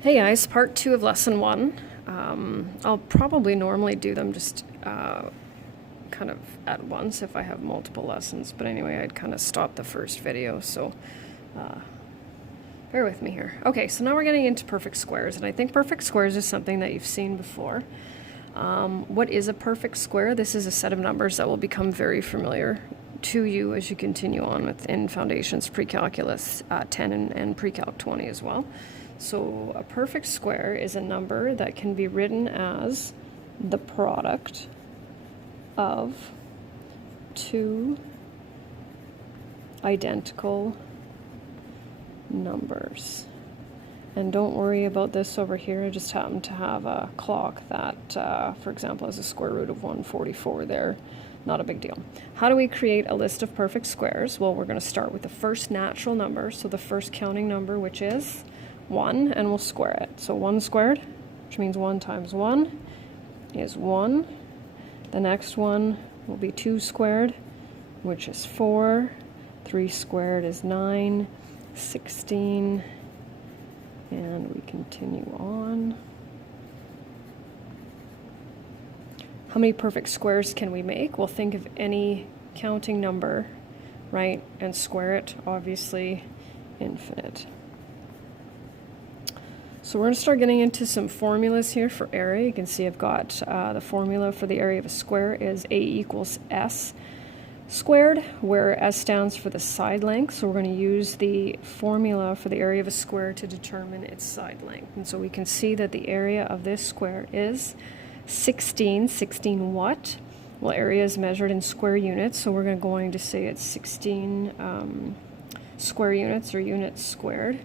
Hey guys, part 2 of lesson 1. I'll probably normally do them just kind of at once if I have multiple lessons, but anyway, I'd kind of stop the first video, so bear with me here. Okay, so now we're getting into perfect squares, and I think perfect squares is something that you've seen before. What is a perfect square? This is a set of numbers that will become very familiar to you as you continue on within Foundations Pre-Calculus 10 and Pre-Calc 20 as well. So a perfect square is a number that can be written as the product of two identical numbers. And don't worry about this over here. I just happen to have a clock that, for example, has a square root of 144 there. Not a big deal. How do we create a list of perfect squares? Well, we're going to start with the first natural number, so the first counting number, which is 1, and we'll square it. So 1 squared, which means 1 times 1 is 1. The next one will be 2 squared, which is 4. 3 squared is 9. 16. And we continue on. How many perfect squares can we make? Well, think of any counting number, right, and square it, obviously infinite. So we're going to start getting into some formulas here for area. You can see I've got the formula for the area of a square is A equals S squared, where S stands for the side length. So we're going to use the formula for the area of a square to determine its side length. And so we can see that the area of this square is 16. 16 what? Well, area is measured in square units, so we're going to say it's 16 square units or units squared.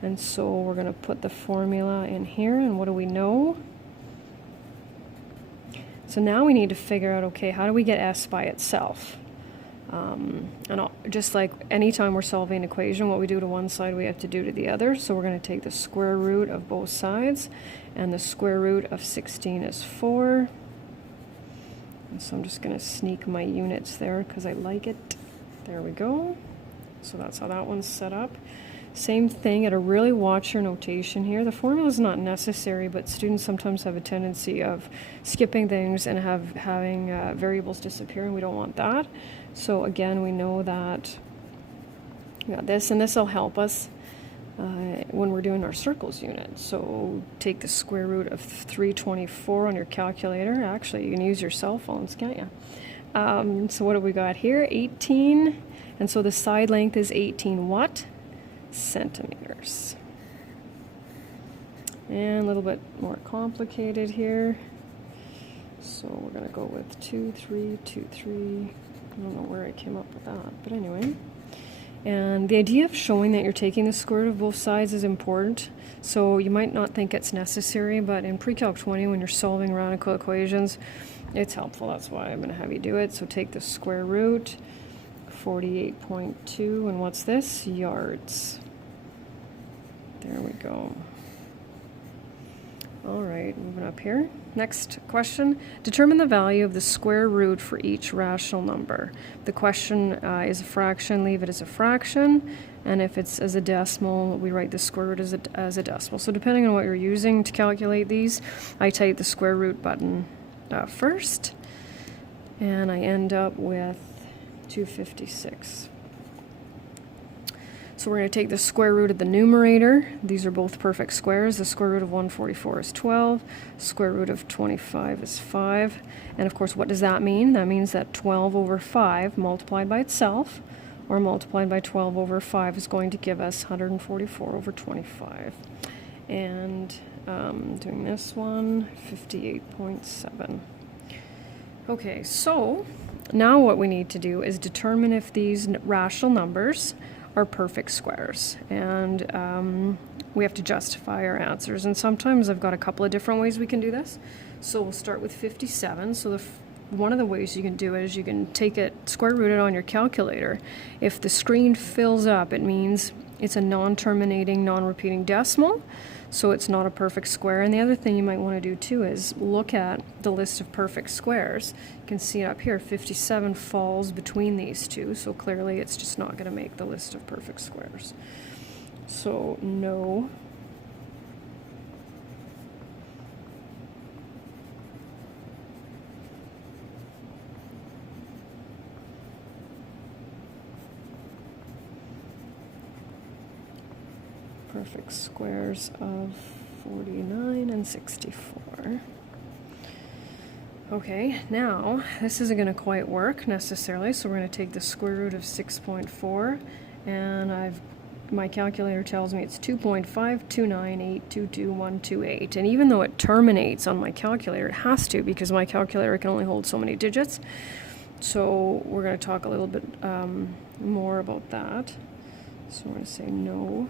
And so we're going to put the formula in here, and what do we know? So now we need to figure out, okay, how do we get S by itself? Just like anytime we're solving an equation, what we do to one side we have to do to the other. So we're going to take the square root of both sides, and the square root of 16 is 4. And so I'm just going to sneak my units there because I like it. There we go. So that's how that one's set up. Same thing, gotta really watch your notation here. The formula is not necessary, but students sometimes have a tendency of skipping things and having variables disappear, and we don't want that. So again, we know that we got this, and this will help us when we're doing our circles unit. So take the square root of 324 on your calculator. Actually, you can use your cell phones, can't you? So what have we got here? 18, and so the side length is 18 what? Centimeters. And a little bit more complicated here. So we're going to go with 2, 3, 2, 3. I don't know where I came up with that, but anyway. And the idea of showing that you're taking the square root of both sides is important. So you might not think it's necessary, but in Pre-Calc 20, when you're solving radical equations, it's helpful. That's why I'm going to have you do it. So take the square root, 48.2, and what's this? Yards. There we go. All right, moving up here. Next question. Determine the value of the square root for each rational number. The question is a fraction, leave it as a fraction. And if it's as a decimal, we write the square root as a decimal. So depending on what you're using to calculate these, I type the square root button first. And I end up with 256. So we're going to take the square root of the numerator. These are both perfect squares. The square root of 144 is 12. Square root of 25 is 5. And of course, what does that mean? That means that 12 over 5 multiplied by itself, or multiplied by 12 over 5, is going to give us 144 over 25. And doing this one, 58.7. Okay, so now what we need to do is determine if these rational numbers are perfect squares, and we have to justify our answers, and sometimes I've got a couple of different ways we can do this. So we'll start with 57. So one of the ways you can do it is you can take it, square root it on your calculator. If the screen fills up, it means it's a non-terminating, non-repeating decimal, so it's not a perfect square. And the other thing you might want to do too is look at the list of perfect squares. You can see it up here, 57 falls between these two, so clearly it's just not going to make the list of perfect squares. So no perfect squares of 49 and 64. Okay, now this isn't going to quite work necessarily, so we're going to take the square root of 6.4, and my calculator tells me it's 2.5298222128, and even though it terminates on my calculator, it has to because my calculator can only hold so many digits. So we're going to talk a little bit more about that. So we're going to say no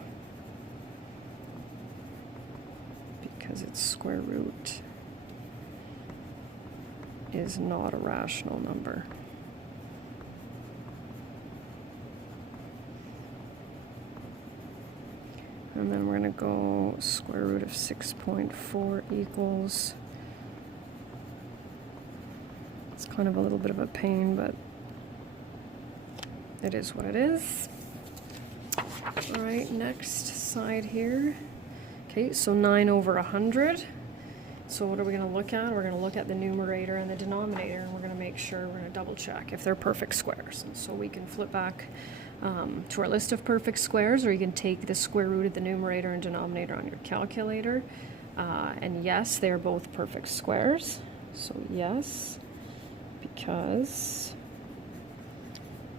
because its square root is not a rational number. And then we're going to go square root of 6.4 equals, it's kind of a little bit of a pain, but it is what it is. All right, next side here. Okay, so 9 over 100. So what are we going to look at? We're going to look at the numerator and the denominator, and we're going to make sure, we're going to double check if they're perfect squares. And so we can flip back to our list of perfect squares, or you can take the square root of the numerator and denominator on your calculator. And yes, they are both perfect squares. So yes, because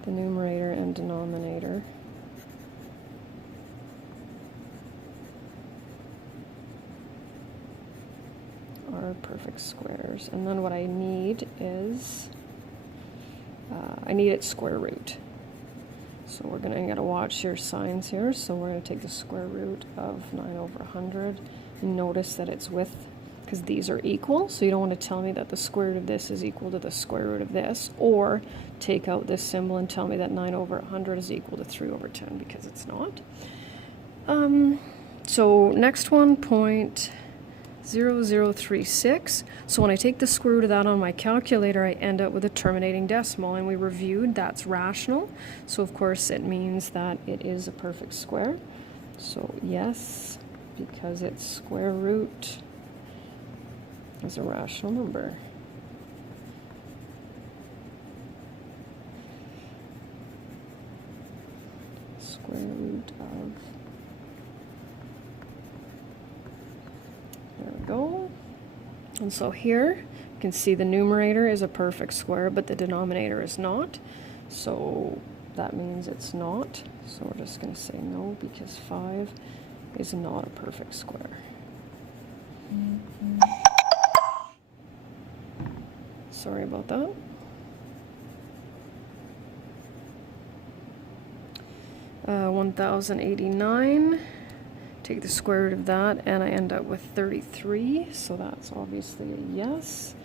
the numerator and denominator are perfect squares. And then what I need is, I need its square root. So we're going to, you got to watch your signs here. So we're going to take the square root of 9 over 100. And notice that it's with, because these are equal, so you don't want to tell me that the square root of this is equal to the square root of this, or take out this symbol and tell me that 9 over 100 is equal to 3 over 10, because it's not. So next one, 0.0036. So when I take the square root of that on my calculator, I end up with a terminating decimal, and we reviewed that's rational. So of course it means that it is a perfect square. So yes, because its square root is a rational number. Square root of, there we go. And so here you can see the numerator is a perfect square, but the denominator is not. So that means it's not. So we're just going to say no because 5 is not a perfect square. Sorry about that. Uh, 1089. Take the square root of that, and I end up with 33. So that's obviously a yes.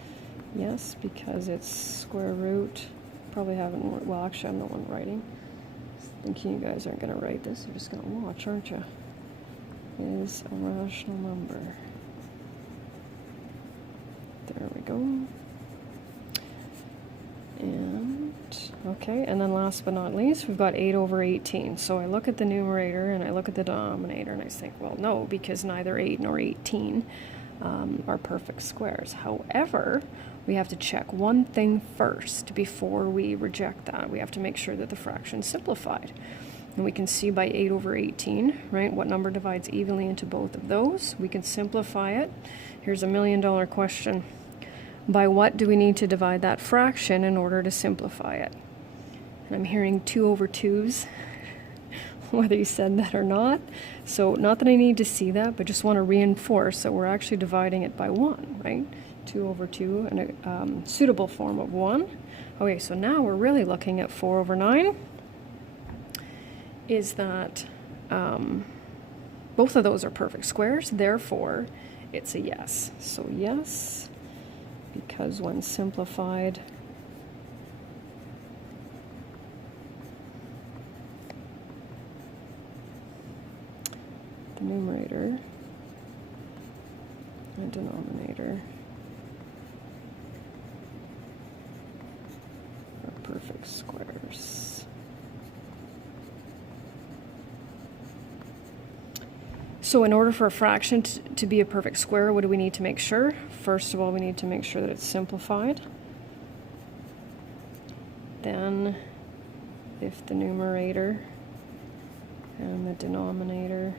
Yes, because it's square root. Probably haven't. Well, actually, I'm the one writing. Thinking you guys aren't going to write this. You're just going to watch, aren't you? Is a rational number. There we go. And, okay, and then last but not least, we've got 8 over 18. So I look at the numerator and I look at the denominator and I think, well, no, because neither 8 nor 18 are perfect squares. However, we have to check one thing first before we reject that. We have to make sure that the fraction's simplified. And we can see by 8 over 18, right, what number divides evenly into both of those. We can simplify it. Here's a $1 million question. By what do we need to divide that fraction in order to simplify it? And I'm hearing 2 over 2's, whether you said that or not. So not that I need to see that, but just want to reinforce that we're actually dividing it by 1, right? 2 over 2, and a suitable form of 1. Okay, so now we're really looking at 4 over 9. Is that both of those are perfect squares, therefore it's a yes. So yes, because when simplified, the numerator and denominator are perfect squares. So in order for a fraction to be a perfect square, what do we need to make sure? First of all, we need to make sure that it's simplified. Then, if the numerator and the denominator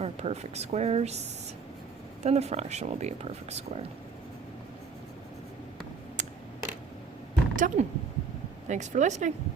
are perfect squares, then the fraction will be a perfect square. Done. Thanks for listening.